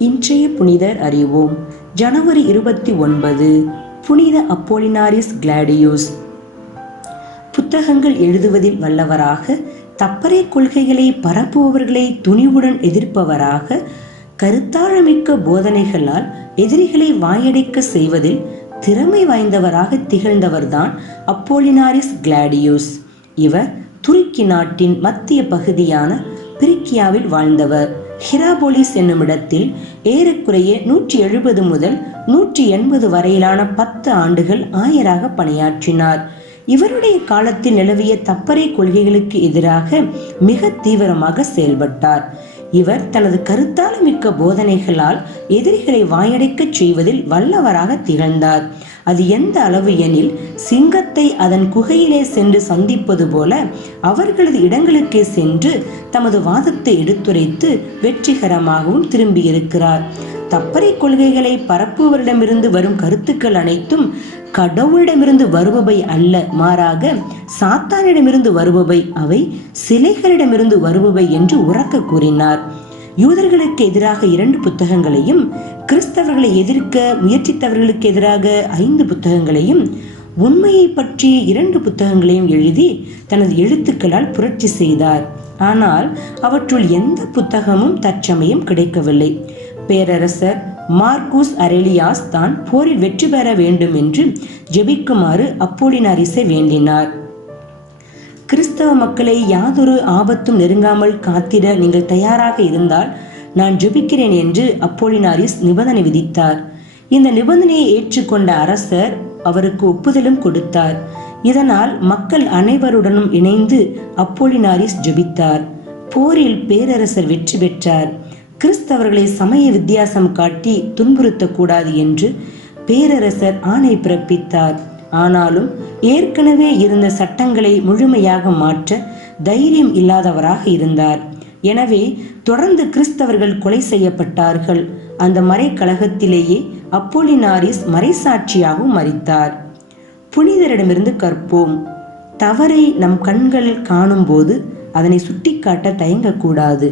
இன்றைய புனிதர் அறிவோம். ஜனவரி 29 புனித அப்போலினாரிஸ் கிளாடியோஸ். புத்தகங்கள் எழுதுவதில் வல்லவராக, தப்பறை கொள்கைகளை பரப்புபவர்களை துணிவுடன் எதிர்ப்பவராக, கருத்தாழமிக்க போதனைகளால் எதிரிகளை வாயடைக்க செய்வதில் திறமை வாய்ந்தவராக திகழ்ந்தவர்தான் அப்போலினாரிஸ் கிளாடியோஸ். இவர் துருக்கி நாட்டின் மத்திய பகுதியான பிரிக்கியாவில் வாழ்ந்தவர். ஹிராபோலிஸ் என்னும் இடத்தில் ஏறக்குறைய 170 முதல் 180 வரையிலான 10 ஆண்டுகள் ஆயராக பணியாற்றினார். இவருடைய காலத்தில் நிலவிய தப்பறை கொள்கைகளுக்கு எதிராக மிக தீவிரமாக செயல்பட்டார். இவர் தனது கருத்தாளமிக்க போதனைகளால் எதிரிகளை வாயடைக்க செய்வதில் வல்லவராக திகழ்ந்தார். அது எந்த அளவு எனில், சிங்கத்தை அதன் குகையிலே சென்று சந்திப்பது போல அவர்களது இடங்களுக்கே சென்று தமது வாதத்தை எடுத்துரைத்து வெற்றிகரமாகவும் திரும்பியிருக்கிறார். தப்பறை கொள்கைகளை பரப்புவரிடமிருந்து வரும் கருத்துக்கள் அனைத்தும் கடவுளிடமிருந்து வருபவை அல்ல, மாறாக சாத்தானிடமிருந்து வருபவை, அவை சிலைகளிடமிருந்து வருபவை என்று உரக்க கூறினார். யூதர்களுக்கு எதிராக 2 புத்தகங்களையும், கிறிஸ்தவர்களை எதிர்க்க முயற்சித்தவர்களுக்கு எதிராக 5 புத்தகங்களையும், உண்மையை பற்றி 2 புத்தகங்களையும் எழுதி தனது எழுத்துக்களால் புரட்சி செய்தார். ஆனால் அவற்றுள் எந்த புத்தகமும் தற்சமயம் கிடைக்கவில்லை. பேரரசர் மார்க்கூஸ் அரேலியாஸ் தான் போரில் வெற்றி பெற வேண்டும் என்று ஜெபிக்குமாறு அப்போலினாரிஸை வேண்டினார். கிறிஸ்தவ மக்களை யாதொரு ஆபத்தும் நெருங்காமல் காத்திட நீங்கள் தயாராக இருந்தால் நான் ஜெபிக்கிறேன் என்று அப்போலினாரிஸ் நிபந்தனை விதித்தார். இந்த நிபந்தனையை ஏற்றுக்கொண்ட அரசர் அவருக்கு ஒப்புதலும் கொடுத்தார். இதனால் மக்கள் அனைவருடனும் இணைந்து அப்போலினாரிஸ் ஜெபித்தார். போரில் பேரரசர் வெற்றி பெற்றார். கிறிஸ்தவர்களை சமய வித்தியாசம் காட்டி துன்புறுத்தக்கூடாது என்று பேரரசர் ஆணை பிறப்பித்தார். ஆனாலும் ஏற்கனவே இருந்த சட்டங்களை முழுமையாக மாற்ற தைரியம் இல்லாதவராக இருந்தார். எனவே தொடர்ந்து கிறிஸ்தவர்கள் கொலை செய்யப்பட்டார்கள். அந்த மறைக்கழகத்திலேயே அப்போலினாரிஸ் மறைசாட்சியாகவும் மரித்தார். புனிதரிடமிருந்து கற்போம். தவறை நம் கண்கள் காணும் போது அதனை சுட்டிக்காட்ட தயங்கக்கூடாது.